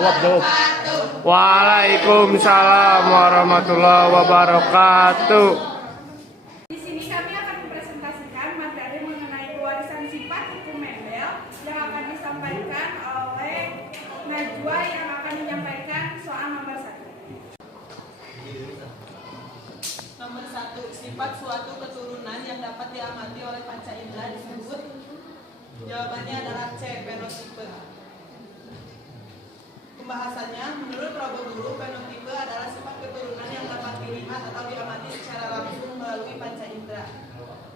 Jawab. Waalaikumsalam warahmatullahi wabarakatuh. Di sini kami akan mempresentasikan materi mengenai pewarisan sifat hukum Mendel yang akan disampaikan oleh Najwa yang akan menyampaikan soal nomor 1. Nomor 1, sifat suatu keturunan yang dapat diamati oleh panca indera disebut. Jawabannya adalah C, fenotipe. Pembahasannya, menurut Roboguru, fenotipe adalah sifat keturunan yang dapat dilihat atau diamati secara langsung melalui panca indera.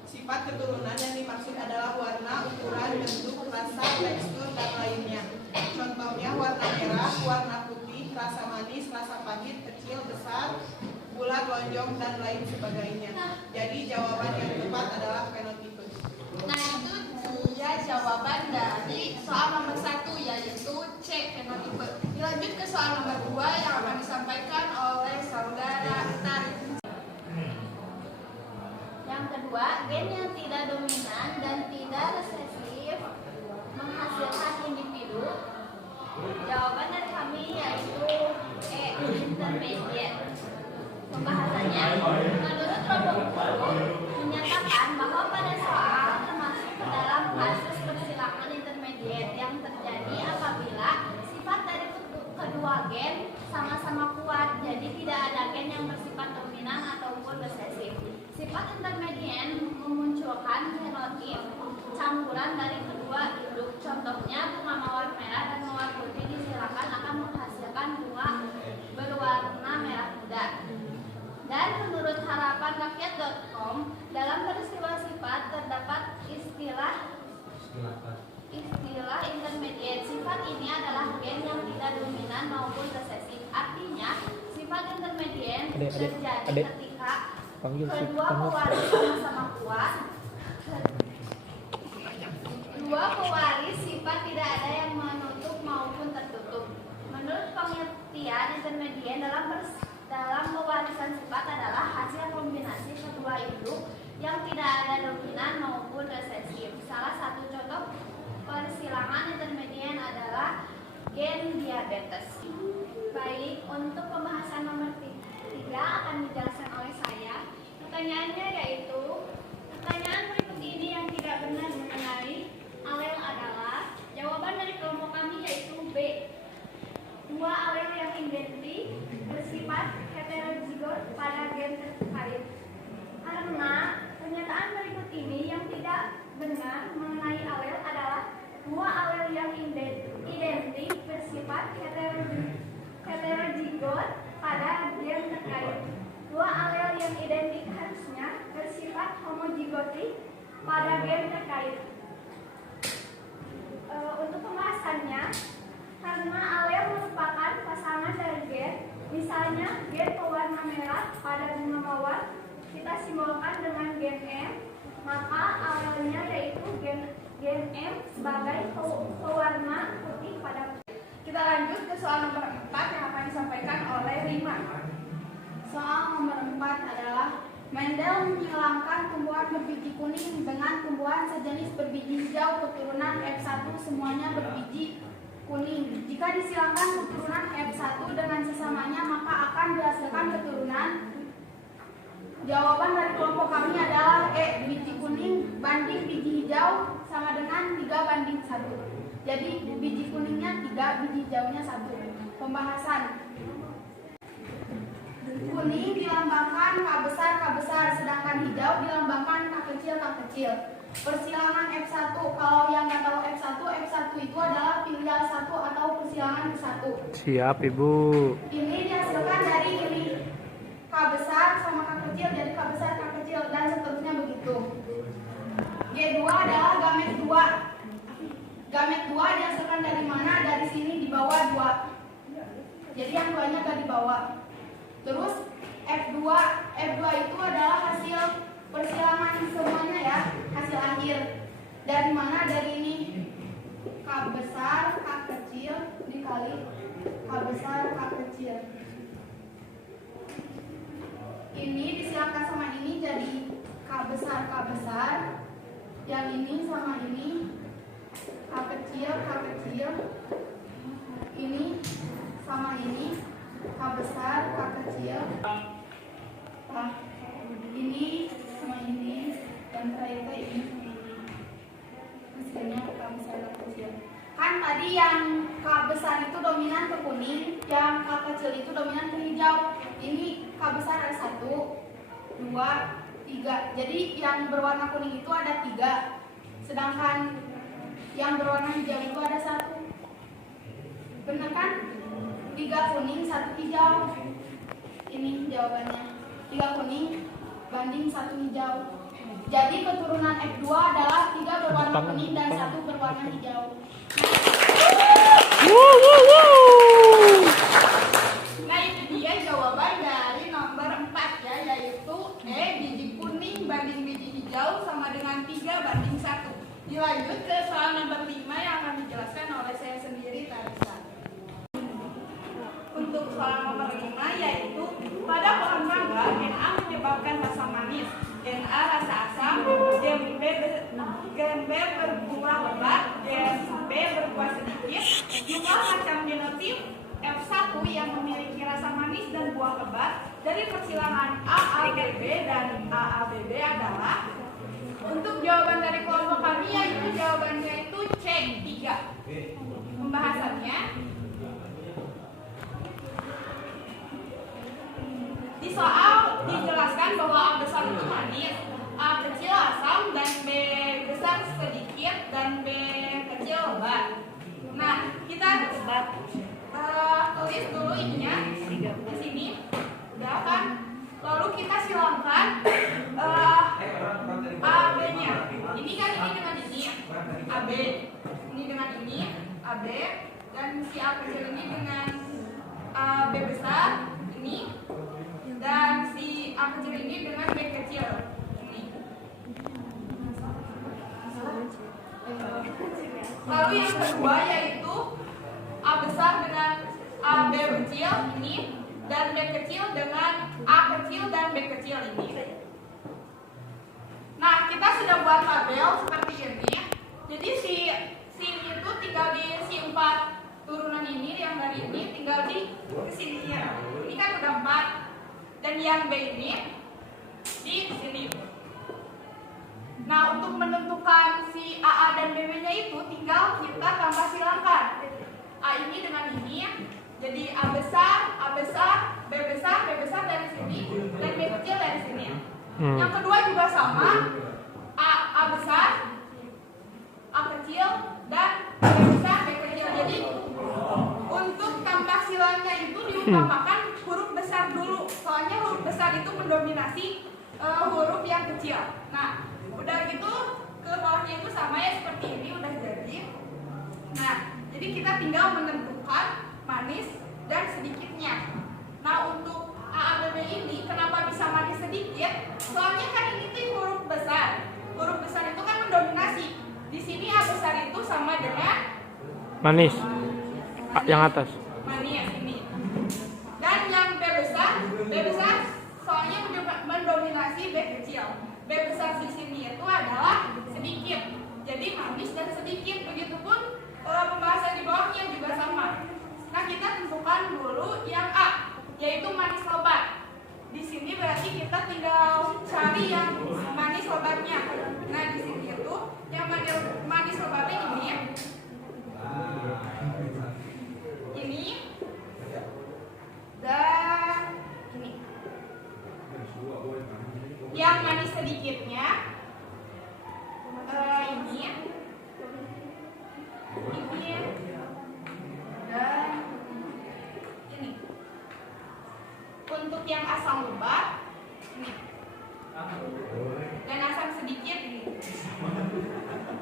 Sifat keturunan yang dimaksud adalah warna, ukuran, bentuk, rasa, tekstur, dan lainnya. Contohnya warna merah, warna putih, rasa manis, rasa pahit, kecil, besar, bulat, lonjong, dan lain sebagainya. Jadi jawaban yang tepat adalah fenotipe. Nah, itu dia jawaban dari soal nomor 1, yaitu C, fenotipe. Dilanjut ke soal nomor 2 yang akan disampaikan oleh saudara Tari. Yang kedua, gen yang tidak dominan dan tidak resesif menghasilkan individu. Jawaban dari kami yaitu E, intermediate. Pembahasannya, menurut Roboguru menyatakan bahwa pada soal termasuk ke dalam kasus persilangan intermediate yang terjadi apabila sifat dari kedua gen sama-sama kuat, jadi tidak ada gen yang bersifat dominan ataupun resesif. Sifat intermediate memunculkan fenotip campuran dari kedua induk. Contohnya bunga mawar merah dan mawar putih disilakan akan menghasilkan bunga berwarna merah muda. Dan menurut harapanrakyat.com, dalam peristiwa sifat terdapat istilah intermediate. Sifat ini adalah gen yang tidak dominan maupun resesif. Artinya, sifat intermediate terjadi ketika kedua pewaris sama-sama kuat. Dua pewaris sifat tidak ada yang menutup maupun tertutup. Menurut pengertian intermediate dalam pewarisan sifat adalah hasil kombinasi kedua induk yang tidak ada dominan maupun resesif. Salah satu contoh persilangan intermediate adalah gen diabetes. Baik, untuk pembahasan nomor 3 akan dijelaskan oleh saya. Pertanyaannya yaitu, pertanyaan berikut ini yang tidak benar mengenai alel adalah, jawaban dari kelompok kami yaitu B. Dua alel yang identik bersifat heterozigot pada gen terkait. Karena pernyataan berikut ini yang tidak benar mengenai alel adalah dua alel yang identik bersifat heterozigot pada gen terkait. Dua alel yang identik harusnya bersifat homozigotik pada gen terkait. Untuk pembahasannya, karena alel merupakan pasangan dari gen, misalnya gen pewarna merah pada bunga mawar kita simbolkan dengan gen M, maka alelnya yaitu gen M sebagai pewarna putih pada. Kita lanjut ke soal nomor 4 yang akan disampaikan oleh Rima. Soal nomor 4 adalah Mendel menghilangkan tumbuhan berbiji kuning dengan tumbuhan sejenis berbiji hijau keturunan F1 semuanya berbiji kuning. Jika disilangkan keturunan F1 dengan sesamanya, maka akan dihasilkan keturunan. Jawaban dari kelompok kami adalah E, biji kuning banding biji hijau sama dengan 3:1. Jadi biji kuningnya 3, biji hijaunya 1. Pembahasan. Kuning dilambangkan K besar, sedangkan hijau dilambangkan K kecil. Persilangan F1, kalau yang nggak tahu F1 itu adalah filial 1 atau persilangan ke-1. Siap, Ibu. Ini dihasilkan dari ini K besar sama K kecil, jadi K besar, K kecil, dan seterusnya begitu. G2 adalah gamet 2. Gamet 2 dihasilkan dari mana? Dari sini di bawah 2. Jadi yang duanya nggak di bawah. Terus F2 itu adalah hasil persilangan semuanya ya, hasil akhir. Dari mana? Dari ini K besar, K kecil dikali K besar, K kecil. Ini disilakan sama ini jadi K besar, yang ini sama ini K kecil, ini sama ini K besar, K kecil. Nah, ini sama ini dan terakhir ini sama ini. Hasilnya K besar, K kecil. Kan tadi yang K besar itu dominan ke kuning, yang K kecil itu dominan ke hijau. Ini K besar ada 1, 2, 3. Jadi yang berwarna kuning itu ada 3. Sedangkan yang berwarna hijau itu ada 1. Benar kan? 3 kuning, 1 hijau. Ini jawabannya. 3 kuning banding 1 hijau. Jadi keturunan F2 adalah 3 berwarna kuning dan 1 berwarna hijau. Nah, itu dia jawaban dari nomor 4 ya, yaitu E, biji kuning banding biji hijau sama dengan 3 banding 1. Dilanjut ke soal nomor 5 yang akan dijelaskan oleh saya sendiri, Tarisa. Untuk soal nomor 5 yaitu pada pohon mangga gen A menyebabkan rasa manis, gen A rasa asam, gen B berbuah lebat, gen B berbuah sedikit. Jumlah macam genotip F1 yang memiliki rasa manis dan buah lebat dari persilangan AABB dan AABB adalah. Untuk jawaban dari kelompok kami yaitu jawabannya itu C3. Pembahasannya di soal dijelaskan bahwa A besar itu manis, A kecil asam, dan B besar sedikit, dan B kecil lebat. Nah, kita tulis dulu ininya di sini, udah kan? Lalu kita silangkan AB-nya. Ini kan ini dengan ini, AB. Ini dengan ini, AB. Dan si A kecil ini dengan B besar, ini. Dan si A kecil ini dengan B kecil, ini. Lalu yang kedua yaitu A besar dengan AB kecil ini, dan B kecil dengan A kecil dan B kecil ini. Nah, kita sudah buat tabel seperti ini. Jadi si ini itu tinggal di si 4 turunan ini, yang dari ini tinggal di kesininya. Ini kan udah 4. Dan yang B ini di sini. Nah, untuk menentukan si AA dan BB-nya itu tinggal kita tambah silangkan. A ini dengan ini, jadi A besar, B besar dari sini, dan B kecil dari sini. Yang kedua juga sama, A besar, A kecil, dan B besar, B kecil. Jadi untuk tambah silangnya itu diutamakan huruf besar dulu, soalnya huruf besar itu mendominasi huruf yang kecil. Nah, udah gitu ke bawahnya itu sama ya seperti ini, udah jadi. Nah, jadi kita tinggal menentukan manis dan sedikitnya. Nah, untuk AABB ini kenapa bisa manis sedikit? Soalnya kan ini tuh huruf besar. Huruf besar itu kan mendominasi. Di sini A besar itu sama dengan Manis. Yang atas. Manis ini. Dan yang B besar soalnya mendominasi B kecil. B besar di sini itu adalah sedikit. Jadi manis dan sedikit. Begitupun pembahasan di bawahnya juga sama. Nah, kita tentukan dulu yang A, yaitu manis lebat. Di sini berarti kita tinggal cari yang manis lebatnya. Nah, di sini itu yang manis lebatnya ini. Ini dan ini. Yang manis sedikitnya ini. Ini dan ini. Untuk yang asam lebat ini. Dan asam sedikit ini.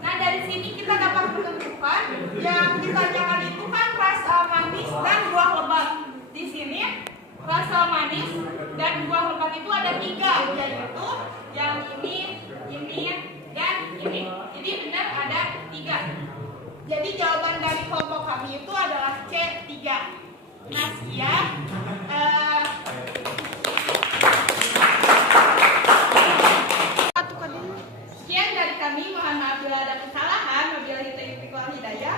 Nah, dari sini kita dapat menentukan yang ditanyakan itu kan rasa manis dan buah lebat. Di sini rasa manis dan buah lebat itu ada 3, yaitu yang ini, dan ini. Jadi benar ada 3. Jadi jawaban dari kelompok kami itu adalah C3. Nah, sekian. Sekian dari kami. Mohon maaf bila ada kesalahan. Wabillahi taufiq wal hidayah.